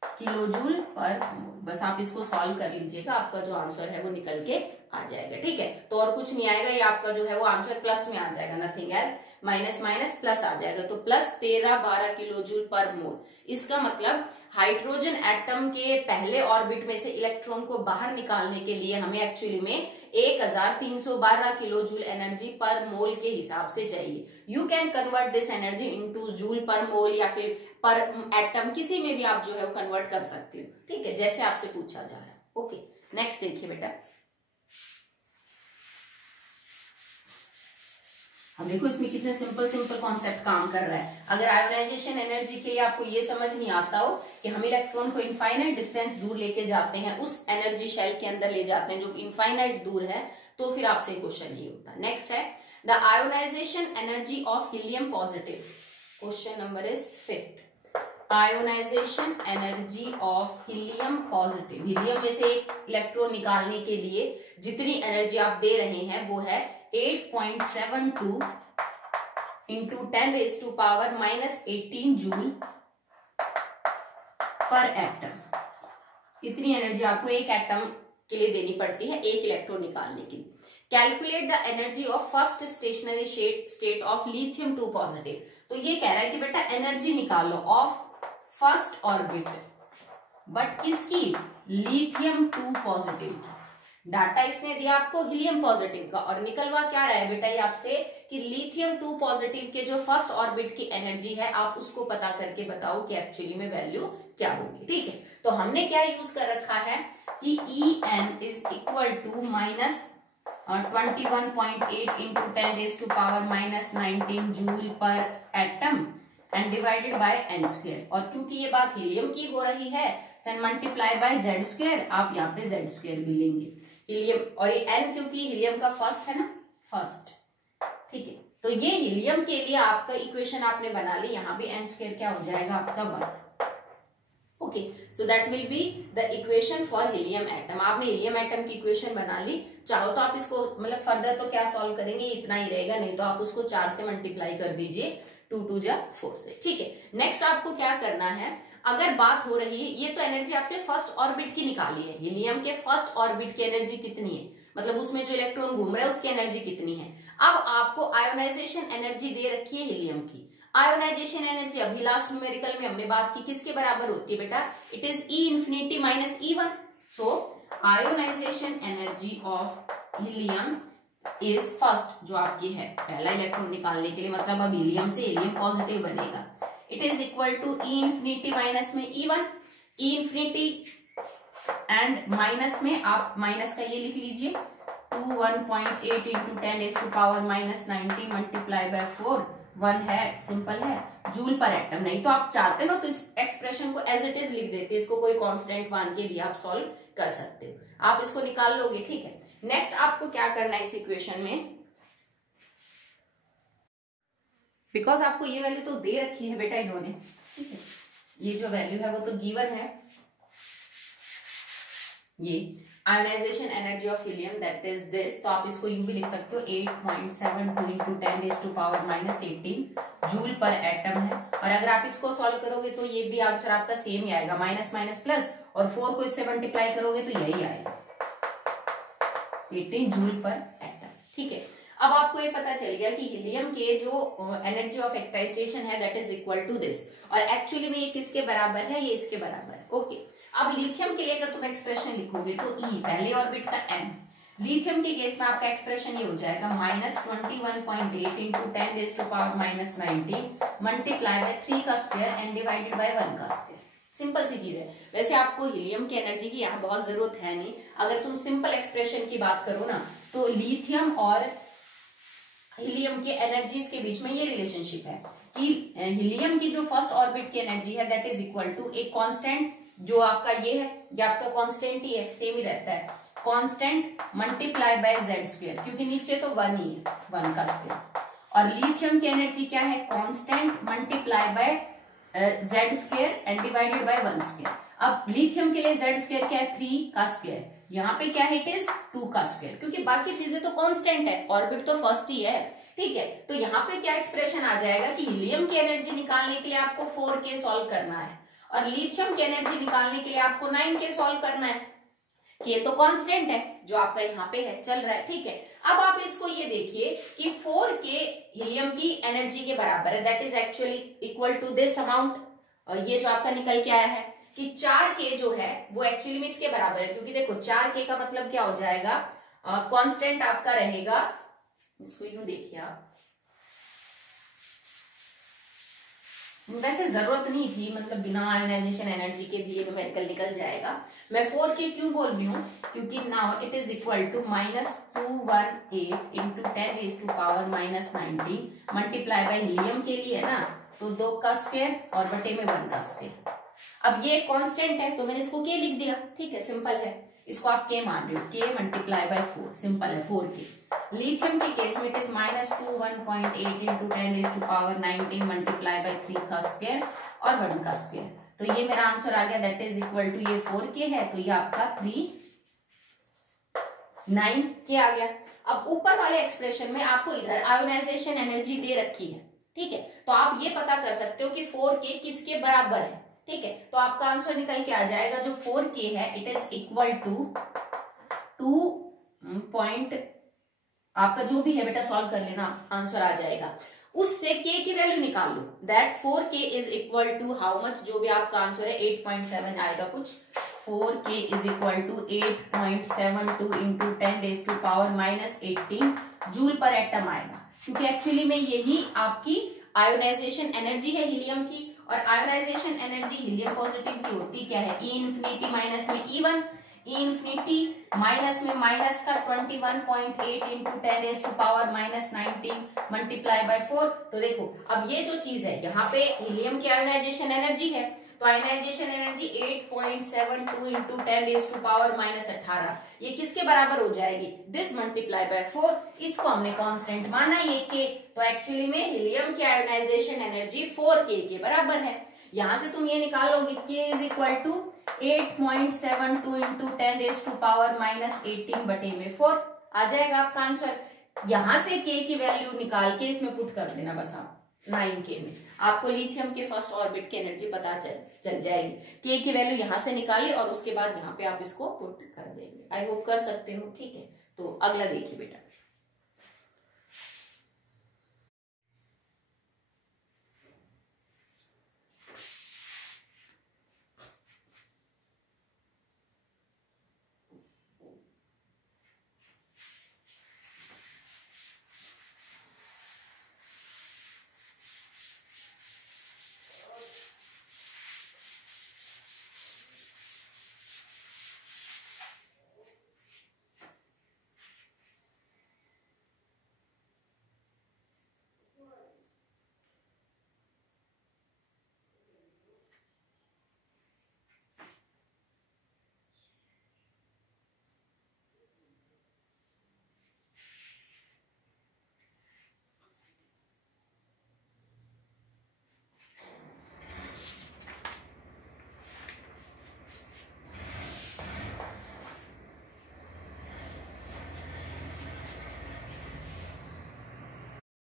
किलो जूल पर मोल। बस आप इसको सॉल्व कर लीजिएगा, आपका जो आंसर है वो निकल के आ जाएगा। ठीक है, तो और कुछ नहीं आएगा, ये आपका जो है वो आंसर प्लस में आ जाएगा, nothing else. Minus minus plus आ जाएगा, तो प्लस 13-12 किलो जूल पर मोल। इसका मतलब हाइड्रोजन एटम के पहले ऑर्बिट में से इलेक्ट्रॉन को बाहर निकालने के लिए हमें एक्चुअली में 1312 किलो जूल एनर्जी पर मोल के हिसाब से चाहिए। You can convert this energy into joule per mole या फिर पर एटम, किसी में भी आप जो है वो कन्वर्ट कर सकते हो, ठीक है, जैसे आपसे पूछा जा रहा है। ओके, नेक्स्ट देखिए बेटा, अब देखो इसमें कितने सिंपल सिंपल कॉन्सेप्ट काम कर रहा है। अगर आयोनाइजेशन एनर्जी के लिए आपको ये समझ नहीं आता हो कि हम इलेक्ट्रॉन को इनफाइनाइट डिस्टेंस दूर लेके जाते हैं, उस एनर्जी शेल के अंदर ले जाते हैं जो इनफाइनाइट दूर है, तो फिर आपसे क्वेश्चन ये होता है। नेक्स्ट है the ionization energy of helium positive. Question number is 5th, ionization energy of helium positive. Helium में से एक इलेक्ट्रॉन निकालने के लिए जितनी एनर्जी आप दे रहे हैं वो है 8.72 इंटू 10⁻⁻18 जूल पर एटम। इतनी एनर्जी आपको एक एटम के लिए देनी पड़ती है एक इलेक्ट्रॉन निकालने के लिए। Calculate the energy of first stationery state of lithium 2 positive. तो ये कह रहा है कि बेटा एनर्जी निकालो ऑफ फर्स्ट ऑर्बिट, बट किसकी? लिथियम 2 पॉजिटिव की। डाटा इसने दिया आपको हीलियम पॉजिटिव का, और निकलवा क्या रहा है बेटा ये आपसे कि लिथियम 2 पॉजिटिव के जो फर्स्ट ऑर्बिट की एनर्जी है आप उसको पता करके बताओ कि एक्चुअली में वैल्यू क्या होगी। ठीक है, तो हमने क्या यूज कर रखा है कि En is equal to minus 21.8 into 10⁻⁻19 joule per atom and divided by n square. और क्योंकि ये बात हीलियम की हो रही है, सन मल्टीप्लाई बाय z स्क्वायर, आप यहाँ पे z स्क्वायर भी लेंगे हीलियम, और ये n क्योंकि हीलियम का फर्स्ट है ना, फर्स्ट। ठीक है, तो ये हीलियम के लिए आपका इक्वेशन आपने बना ली, यहाँ पे n स्क्वायर क्या हो जाएगा आपका 1। Okay, so that will be the equation for helium atom. आपने हीलियम एटम की इक्वेशन बना ली। चाहो तो आप इसको मतलब फर्दर तो क्या सॉल्व करेंगे, इतना ही रहेगा, नहीं तो आप उसको 4 से मल्टीप्लाई कर दीजिए, 2 2 जा 4 से। ठीक है, नेक्स्ट आपको क्या करना है, अगर बात हो रही है, ये तो एनर्जी आपने फर्स्ट ऑर्बिट की निकाली है, हीलियम के फर्स्ट ऑर्बिट की एनर्जी कितनी है, मतलब उसमें जो इलेक्ट्रॉन घूम रहा है उसकी एनर्जी कितनी है। अब आपको आयोनाइजेशन एनर्जी दे रखी है हीलियम की। आयोनाइजेशन एनर्जी अभी लास्ट न्यूमेरिकल में हमने बात की, किसके बराबर होती है बेटा, it is E infinity minus E1। So ionisation energy of helium is first, जो आपकी है पहला इलेक्ट्रॉन निकालने के लिए, मतलब अब हीलियम से हीलियम पॉजिटिव बनेगा, it is equal to E infinity minus में E1, E infinity and minus में आप माइनस का ये लिख लीजिए 21.8 इंटू 10⁻⁻19 मल्टीप्लाई बाय 4, 1 है, सिंपल है, जूल पर एटम। नहीं तो आप चाहते ना तो इस एक्सप्रेशन को एज इट इज लिख देते, इसको कोई कांस्टेंट मान के भी आप सॉल्व कर सकते हो, आप इसको निकाल लोगे। ठीक है, नेक्स्ट आपको क्या करना है इस इक्वेशन में, बिकॉज आपको ये वैल्यू तो दे रखी है बेटा इन्होंने, ठीक है, ये जो वैल्यू है वो तो गिवन है, ये ionisation energy of helium that is this, तो आप इसको यूं भी लिख सकते हो 8.72 इंटू 10⁻⁻18 जूल पर एटम है। और अगर आप इसको सॉल्व करोगे तो ये भी आंसर आपका सेम ही आएगा, माइनस माइनस प्लस, और 4 को इससे मल्टीप्लाई करोगे तो यही आएगा 18 जूल पर एटम। ठीक है, अब आपको ये पता चल गया कि हीलियम के जो एनर्जी ऑफ एक्साइटेशन है that is equal to this, और एक्चुअली में ये किसके बराबर है, ये इसके बराबर है। ओके, अब लिथियम के लिए अगर तुम एक्सप्रेशन लिखोगे तो E पहले ऑर्बिट का n, लिथियम के केस में आपका एक्सप्रेशन ये हो जाएगा -21.8 इंटू 10⁻⁻19 मल्टीप्लाई बाय 3 का स्क्वायर एंड डिवाइडेड बाय 1 का स्क्वायर। सिंपल सी चीज है। वैसे आपको हीलियम की एनर्जी की यहाँ बहुत जरूरत है नहीं, अगर तुम सिंपल एक्सप्रेशन की बात करो ना तो लिथियम और हीलियम के एनर्जीज के बीच में ये रिलेशनशिप है कि हीलियम की जो फर्स्ट ऑर्बिट की एनर्जी है दैट इज इक्वल टू एक कांस्टेंट, जो आपका ये है, ये आपका कांस्टेंट ही है, सेम ही रहता है, constant multiply by z square, क्योंकि नीचे तो 1 ही है, 1 का स्क्वायर। और लिथियम की एनर्जी क्या है, constant multiply by z square and divided bye 1 square. अब लिथियम के लिए z स्क्वायर क्या है, 3 का स्क्वायर, यहाँ पे क्या है, इट इज 2 का स्क्वायर, क्योंकि बाकी चीजें तो कांस्टेंट है, ऑर्बिट तो फर्स्ट ही है। ठीक है, तो यहाँ पे क्या एक्सप्रेशन आ जाएगा कि हीलियम की एनर्जी निकालने के लिए आपको 4k सॉल्व करना है और लिथियम की एनर्जी निकालने के लिए आपको 9k सॉल्व करना है। ये तो कांस्टेंट है जो आपका यहाँ पे है, चल रहा है, ठीक है। अब आप इसको ये देखिए कि 4k हीलियम की एनर्जी के बराबर है, that is actually equal to this amount. और ये जो आपका निकल के आया है कि 4k जो है वो एक्चुअली में इसके बराबर है, क्योंकि देखो 4k का मतलब क्या हो जाएगा, कांस्टेंट आपका रहेगा, इसको यूं देखिए आप, वैसे जरूरत नहीं थी, मतलब बिना आयोनाइजेशन एनर्जी के भी ये न्यूमेरिकल निकल जाएगा। मैं 4k क्यों बोल रही हूँ, क्योंकि now it is equal to -218 into 10⁻⁻19 multiply by helium के लिए है ना, तो 2 का स्क्वायर और बटे में 1 का स्क्वायर। अब ये कांस्टेंट है तो मैंने इसको k लिख दिया, ठीक है, सिंपल है। इसको आप k मान रहे हो, k मल्टीप्लाई बाय 4, सिंपल है 4k। लिथियम के केस में it is -21.8 into 10⁻19 multiply by 3 का स्क्वायर और 1 का स्क्वायर। तो ये मेरा आंसर आ गया, दैट इज इक्वल टू, ये 4k है तो ये आपका 39k आ गया। अब ऊपर वाले एक्सप्रेशन में आपको इधर आयोनाइजेशन एनर्जी दे रखी है, ठीक है, तो आप ये पता कर सकते हो कि 4k किसके बराबर है, ठीक है। तो आपका आंसर निकल के आ जाएगा, जो 4k है इट इज इक्वल टू 2 आपका जो भी है बेटा सॉल्व कर लेना, आंसर आ जाएगा। उससे k की वैल्यू निकाल लो, that 4k is equal to how much, जो भी आपका आंसर है 8.7 आएगा कुछ। 4k is equal to 8.72 into 10⁻⁻18 joule per atom आएगा, क्योंकि एक्चुअली में यही आपकी आयोनाइजेशन एनर्जी है हीलियम की। और आयोनाइजेशन एनर्जी हीलियम पॉजिटिव की होती क्या है, E∞ माइनस में E1, E∞ माइनस में माइनस का 21.8 इंटू 10⁻⁻19 मल्टीप्लाई बाय 4। तो देखो अब ये जो चीज है यहाँ पे हीलियम की आयोनाइजेशन एनर्जी है, तो आयोनाइजेशन एनर्जी 8.72 इंटू 10⁻⁻18 ये किसके बराबर हो जाएगी, दिस मल्टीप्लाई बाय 4। इसको हमने कांस्टेंट माना ये k, तो एक्चुअली में हीलियम की आयोनाइजेशन एनर्जी 4k के बराबर है। यहां से तुम ये निकालोगे k is equal to 8.72 into 10⁻⁻18 बटे में 4 आ जाएगा आपका आंसर। यहां से k की वैल्यू निकाल के इसमें पुट कर देना बस आप 9k में, आपको लिथियम के फर्स्ट ऑर्बिट की एनर्जी पता चल जाएगी। k की वैल्यू यहां से निकाली और उसके बाद यहाँ पे आप इसको पुट कर देंगे। आई होप कर सकते हो, ठीक है। तो अगला देखिए बेटा,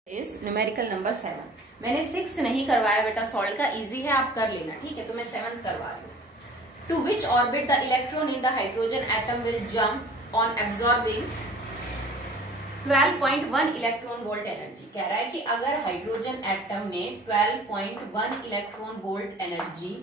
इज न्यूमेरिकल नंबर 7। मैंने 6th नहीं करवाया बेटा सॉल्व का, इजी है आप कर लेना, ठीक है। तो मैं 7th करवा रही हूँ। To which orbit the electron in the hydrogen atom will jump on absorbing 12.1 electron volt energy. कह रहा है कि अगर हाइड्रोजन एटम ने 12.1 इलेक्ट्रॉन वोल्ट एनर्जी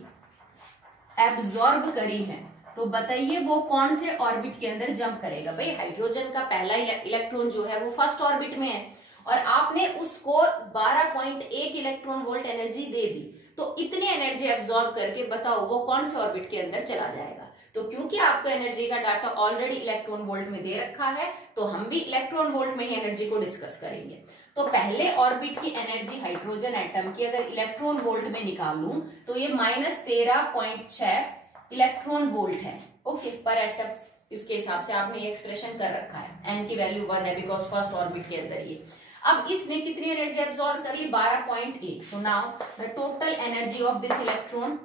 एब्जॉर्ब करी है, तो बताइए वो कौन से ऑर्बिट के अंदर जंप करेगा। भाई हाइड्रोजन का पहला इलेक्ट्रॉन जो है वो फर्स्ट ऑर्बिट में है और आपने उसको 12.1 इलेक्ट्रॉन वोल्ट एनर्जी दे दी, तो इतनी एनर्जी एब्जॉर्ब करके बताओ वो कौन से ऑर्बिट के अंदर चला जाएगा। तो क्योंकि आपको एनर्जी का डाटा ऑलरेडी इलेक्ट्रॉन वोल्ट में दे रखा है, तो हम भी इलेक्ट्रॉन वोल्ट में ही एनर्जी को डिस्कस करेंगे। तो पहले ऑर्बिट की एनर्जी हाइड्रोजन एटम की अगर इलेक्ट्रॉन वोल्ट में निकालूं तो ये -13.6 इलेक्ट्रॉन वोल्ट है, ओके, पर एटम। इसके हिसाब से आपने ये एक्सप्रेशन कर रखा है, एन की वैल्यू 1 है बिकॉज फर्स्ट ऑर्बिट के अंदर ये। अब इसने कितनी एनर्जी एब्जॉर्ब कर ली, 12.1। So now the total energy of this electron,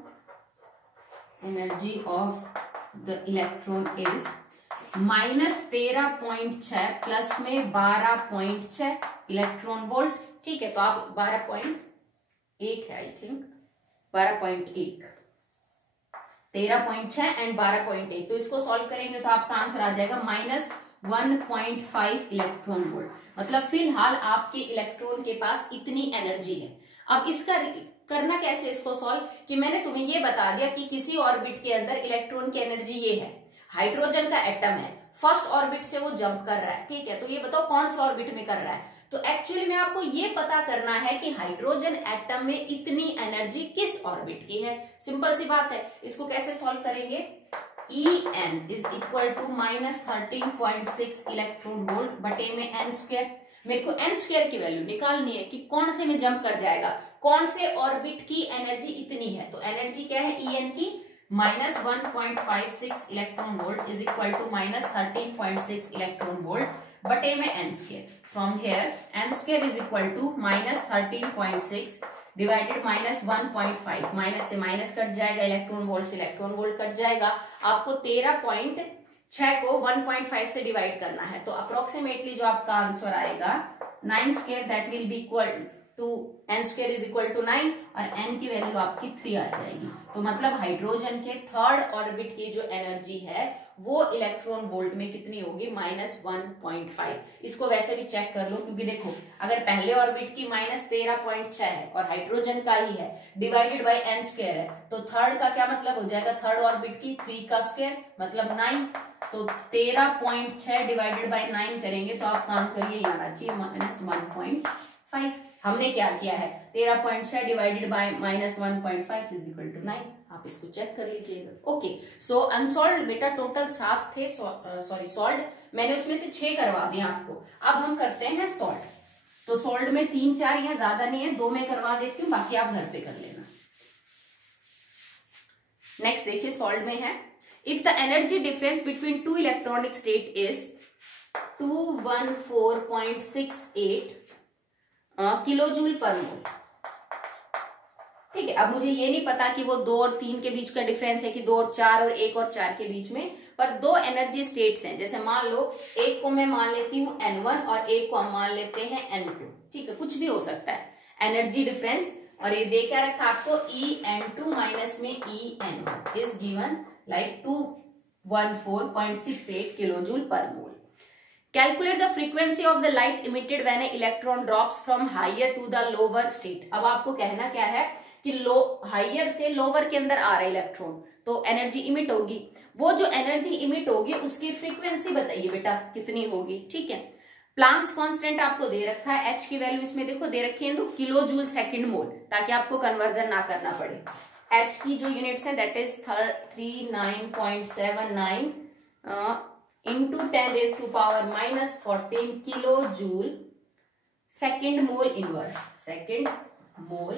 energy of the electron is -13.6 plus में 12.6 इलेक्ट्रॉन वोल्ट, ठीक है। तो आप 12.1 है, आई थिंक 12.1, 13.6 एंड 12.1। तो इसको सॉल्व करेंगे तो आपका आंसर आ जाएगा -1.5 इलेक्ट्रॉन वोल्ट। मतलब फिलहाल आपके इलेक्ट्रॉन के पास इतनी एनर्जी है। अब इसका करना कैसे इसको सॉल्व, कि मैंने तुम्हें ये बता दिया कि किसी ऑर्बिट के अंदर इलेक्ट्रॉन की एनर्जी ये है, हाइड्रोजन का एटम है, फर्स्ट ऑर्बिट से वो जंप कर रहा है, ठीक है। तो ये बताओ कौन से ऑर्बिट में कर रहा है। तो एक्चुअली में आपको ये पता करना है कि हाइड्रोजन एटम में इतनी एनर्जी किस ऑर्बिट की है। सिंपल सी बात है। इसको कैसे सॉल्व करेंगे, En is equal to -13.6 electron volt बटे में n स्क्वायर। मेरे को n स्क्वायर की वैल्यू निकालनी है कि कौन से में जंप कर जाएगा, कौन से ऑर्बिट की एनर्जी इतनी है। तो एनर्जी क्या है En की, -1.56 electron volt is equal to -13.6 electron volt बटे में n square. From here n square is equal to -13.6 divided -1.5, minus से माइनस कट जाएगा, इलेक्ट्रॉन वोल्ट से इलेक्ट्रॉन वोल्ट कट जाएगा। आपको 13.6 को 1.5 से डिवाइड करना है। तो अप्रोक्सीमेटली जो आपका आंसर आएगा 9 square, that will be equal to n square is equal to 9 और n की वैल्यू आपकी 3 आ जाएगी। तो मतलब हाइड्रोजन के थर्ड ऑर्बिट की जो एनर्जी है वो इलेक्ट्रॉन वोल्ट में कितनी होगी, -1.5। इसको वैसे भी चेक कर लो, क्योंकि देखो अगर पहले ऑर्बिट की -13.6 है और हाइड्रोजन का ही है, डिवाइडेड बाय n स्क्वायर है, तो थर्ड का क्या मतलब हो जाएगा, थर्ड ऑर्बिट की 3 का स्क्वायर मतलब 9। तो 13.6 डिवाइडेड बाय 9 करेंगे तो आपका आंसर ये आना चाहिए -1.5। हमने क्या किया है, 13.6 divided by -1.5 is equal to 9। आप इसको चेक कर लीजिएगा। ओके, सो अनसॉल्व्ड बेटा टोटल 7 थे, सॉल्व्ड मैंने उसमें से 6 करवा दिया आपको। अब हम करते हैं सॉल्व। तो सॉल्व्ड में 3-4 यहाँ ज्यादा नहीं है, 2 में करवा देती हूँ, बाकी आप घर पे कर लेना। नेक्स्ट देखिए सॉल्व्ड में है, if the energy difference between 2 electronic state is 214.68 kilo joule per mole, ठीक है। अब मुझे ये नहीं पता कि वो 2 और 3 के बीच का डिफरेंस है कि 2 और 4 और 1 और 4 के बीच में, पर 2 एनर्जी स्टेट्स हैं। जैसे मान लो एक को मैं मान लेती हूँ N1 और एक को हम मान लेते हैं N2, ठीक है, कुछ भी हो सकता है एनर्जी डिफरेंस। और ये दे क्या रखा आपको, En2 माइनस में En1 is given like 214.68 kilo joule per mole. Calculate the frequency of the light emitted when an electron drops from higher to the lower state। अब आपको कहना क्या है कि हाइयर से लोअर के अंदर आ रहा है इलेक्ट्रॉन, तो एनर्जी इमिट होगी। वो जो एनर्जी इमिट होगी उसकी फ्रीक्वेंसी बताइए बेटा कितनी होगी, ठीक है। प्लांक्स कांस्टेंट आपको दे रखा है, एच की वैल्यू इसमें देखो दे रखी है तो किलो जूल सेकेंड मोल, ताकि आपको कन्वर्जन ना करना पड़े। एच की जो यूनिट्स है that is 39.79 into 10 raised to power -14 kilo joule second mole inverse, second mole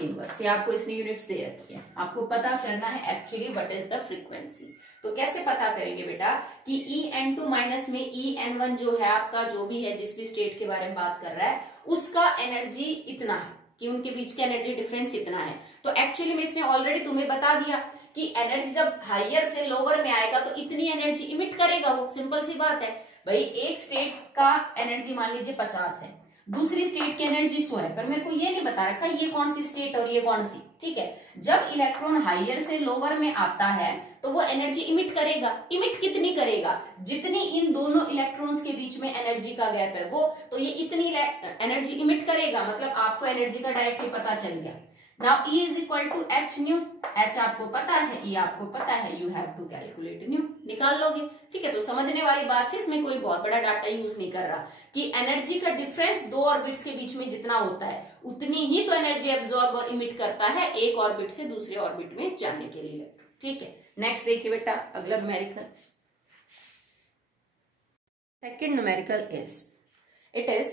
inverse. ये आपको इसने यूनिट्स दे रखी है, आपको पता करना है actually what is the frequency. तो कैसे पता करेंगे बेटा कि En2 माइनस में En1 जो है आपका, जो भी है जिस भी स्टेट के बारे में बात कर रहा है, उसका एनर्जी इतना है कि उनके बीच का एनर्जी डिफरेंस इतना है। तो एक्चुअली में इसने ऑलरेडी तुम्हें बता दिया कि एनर्जी जब हाइयर से लोअर में आएगा तो इतनी एनर्जी इमिट करेगा वो। सिंपल सी बात है भाई, एक स्टेट का एनर्जी मान लीजिए 50 है, दूसरी स्टेट की एनर्जी 100 है, पर मेरे को ये नहीं बता रखा ये कौन सी स्टेट और ये कौन सी, ठीक है। जब इलेक्ट्रॉन हाइयर से लोअर में आता है तो वो एनर्जी इमिट करेगा। इमिट कितनी करेगा, जितनी इन दोनों इलेक्ट्रॉन्स के बीच में एनर्जी का गैप है वो, तो ये इतनी एनर्जी इमिट करेगा। मतलब आपको एनर्जी का डायरेक्टली पता चल गया। Now E is equal to H nu, H आपको पता है, E आपको पता है, you have to calculate nu, निकाल लोगे, ठीक है। तो समझने वाली बात है, इसमें कोई बहुत बड़ा डाटा यूज नहीं कर रहा कि एनर्जी का डिफरेंस 2 ऑर्बिट्स के बीच में जितना होता है उतनी ही तो एनर्जी एब्जॉर्ब और इमिट करता है एक ऑर्बिट से दूसरे ऑर्बिट में जाने के लिए, ठीक है। नेक्स्ट देखिए बेटा अगला numerical, second numerical is it is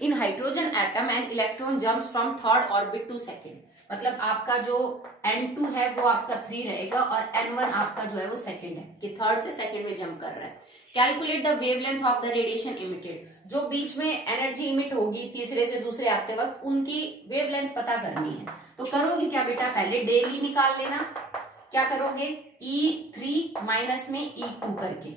in hydrogen atom and electron jumps from third orbit to second। मतलब आपका जो N2 है वो आपका 3 रहेगा और N1 आपका जो है वो सेकंड है, कि थर्ड से सेकंड में जंप कर रहा है। Calculate the wavelength of the radiation emitted, जो बीच में एनर्जी इमिट होगी तीसरे से दूसरे आते वक्त उनकी वेवलेंथ पता करनी है। तो करोगे क्या बेटा, पहले डेली निकाल लेना। क्या करोगे, E3 माइनस में E2 करके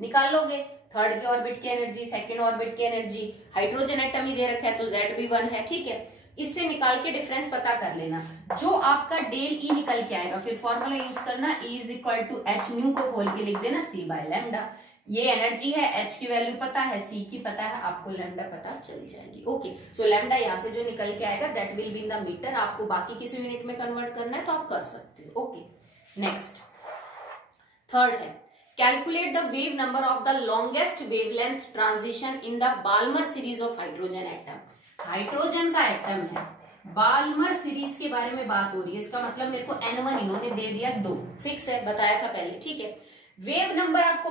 निकाल लोगे। थर्ड के ऑर्बिट की एनर्जी, सेकंड ऑर्बिट की एनर्जी, हाइड्रोजन एटम ही दे रखा है तो Z भी 1 है, ठीक है। इससे निकाल के डिफरेंस पता कर लेना। जो आपका डेल ई निकल के आएगा, फिर फॉर्मूला यूज करना, E is equal to H nu को खोल के लिख देना C बाय लैम्डा। ये एनर्जी है, एच की वैल्यू पता है, सी की पता है, आपको लैम्डा पता चल जाएगी। ओके, सो लैम्डा यहां से जो निकल के आएगा that will be in the metre. आपको बाकी किसी यूनिट में कन्वर्ट करना है तो आप कर सकते हो। ओके, नेक्स्ट थर्ड है, calculate the wave number of the longest wavelength transition in the Balmer series of hydrogen atom. Hydrogen का एटम है, बाल्मर सीरीज के बारे में बात हो रही है, इसका मतलब मेरे को N1 इन्होंने दे दिया 2, फिक्स है, बताया था पहले, ठीक है। वेव नंबर आपको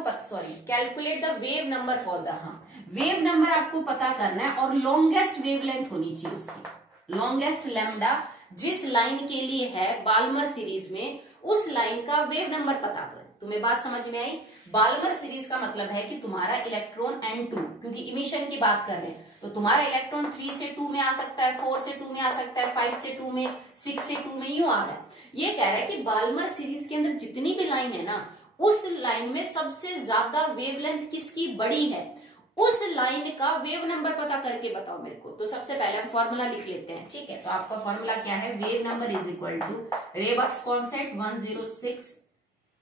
calculate the wave number for the, wave number आपको पता करना है और लॉन्गेस्ट वेवलेंथ होनी चाहिए उसकी, लॉन्गेस्ट लैम्डा जिस लाइन के लिए है बाल्मर सीरीज में, उस लाइन का वेव नंबर पता करो। तुम्हें बात समझ में आई? बाल्मर सीरीज का मतलब है कि तुम्हारा इलेक्ट्रॉन N2, क्योंकि इमिशन की बात कर रहे हैं, तो तुम्हारा इलेक्ट्रॉन 3 से 2 में आ सकता है, 4 से 2 में आ सकता है, 5 से 2 में, 6 से 2 में, यूं आ रहा है। ये कह रहा है कि बाल्मर सीरीज के अंदर जितनी भी लाइन है ना, उस लाइन में सबसे ज्यादा वेवलेंथ किसकी बड़ी है, उस लाइन का वेव नंबर पता करके बताओ मेरे को। तो सबसे पहले हम फॉर्मूला लिख लेते हैं, ठीक है। तो आपका फॉर्मूला क्या है, wave number is equal to Rydberg's constant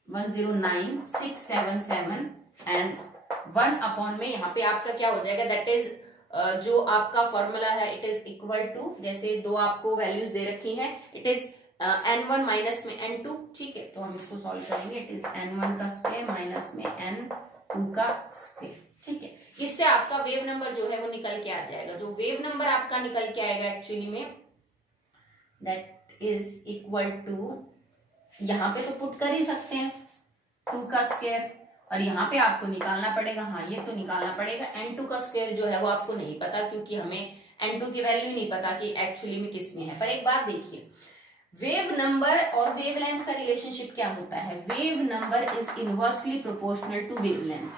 109,677 and 1 upon में यहाँ पे आपका क्या हो जाएगा, दैट इज जो आपका फॉर्मूला है इट इज इक्वल टू, जैसे दो आपको वैल्यूज दे रखी हैं, इट इज N1 माइनस में N2, ठीक है। तो हम इसको सॉल्व करेंगे, इट इज N1 का स्क्वायर माइनस में N2 का स्क्वायर, ठीक है। इससे आपका वेव नंबर जो है वो निकल के आ जाएगा। जो वेव नंबर आपका निकल के आएगा एक्चुअली में दैट इज इक्वल टू, यहाँ पे तो पुट कर ही सकते हैं 2 का स्क्वायर, और यहाँ पे आपको निकालना पड़ेगा, हाँ ये तो निकालना पड़ेगा, N2 का स्क्वायर जो है वो आपको नहीं पता, क्योंकि हमें N2 की वैल्यू नहीं पता कि एक्चुअली में किस में है। पर एक बात देखिए, वेव नंबर और वेवलेंथ का रिलेशनशिप क्या होता है, wave number is inversely proportional to wavelength.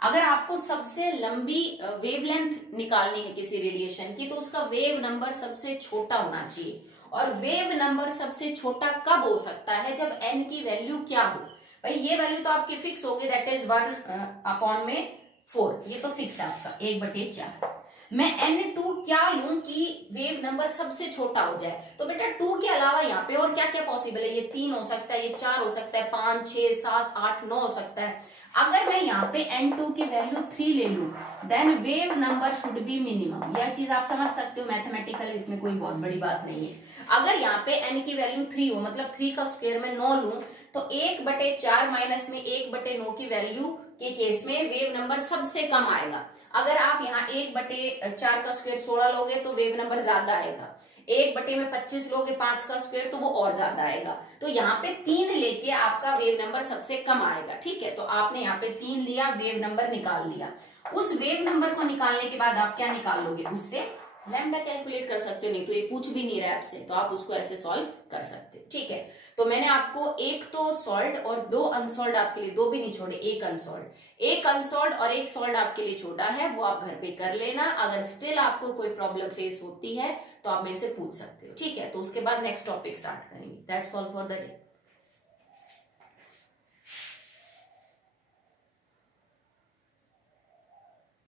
अगर आपको सबसे लंबी वेवलेंथ निकालनी है किसी रेडिएशन की, तो उसका वेव नंबर सबसे छोटा होना चाहिए। और वेव नंबर सबसे छोटा कब हो सकता है, जब n की वैल्यू क्या हो। भाई ये वैल्यू तो आपकी फिक्स होगी, दैट इज 1 अपॉन में 4, ये तो फिक्स है आपका 1/4। मैं N2 क्या लूं कि वेव नंबर सबसे छोटा हो जाए, तो बेटा 2 के अलावा यहाँ पे और क्या क्या पॉसिबल है, ये 3 हो सकता है, ये 4 हो सकता है, 5, 6, 7, 8, 9 हो सकता है। अगर मैं यहाँ पे N2 की वैल्यू 3 ले लूं, then wave number should be minimum. यह चीज आप समझ सकते हो मैथमेटिकली, इसमें कोई बहुत बड़ी बात नहीं है। अगर यहाँ पे n की वैल्यू 3 हो, मतलब 3 का स्क्वायर में 9 लूं, तो 1/4 माइनस में 1/9 की वैल्यू के केस में वेव नंबर सबसे कम आएगा। अगर आप यहाँ 1/4 का स्क्वायर 16 लोगे तो वेव नंबर ज्यादा आएगा, 1/25 लोगे 5 का स्क्वायर तो वो और ज्यादा आएगा। तो यहाँ पे 3 लेके आपका वेव नंबर सबसे कम आएगा, ठीक है। तो आपने यहाँ पे 3 लिया, वेव नंबर निकाल लिया। उस वेव नंबर को निकालने के बाद आप क्या निकाल लोगे, उससे लैम्डा कैलकुलेट कर सकते हो। नहीं तो ये पूछ भी नहीं रहा है आपसे, तो आप उसको ऐसे सॉल्व कर सकते हो, ठीक है। तो मैंने आपको एक तो सॉल्ड और 2 अनसॉल्ड आपके लिए, 2 भी नहीं छोड़े, एक अनसॉल्ड और एक सॉल्ड आपके लिए छोड़ा है, वो आप घर पे कर लेना। अगर स्टिल आपको कोई प्रॉब्लम फेस होती है तो आप मेरे से पूछ सकते हो, ठीक है। तो उसके बाद नेक्स्ट टॉपिक स्टार्ट करेंगे। That's all for the day.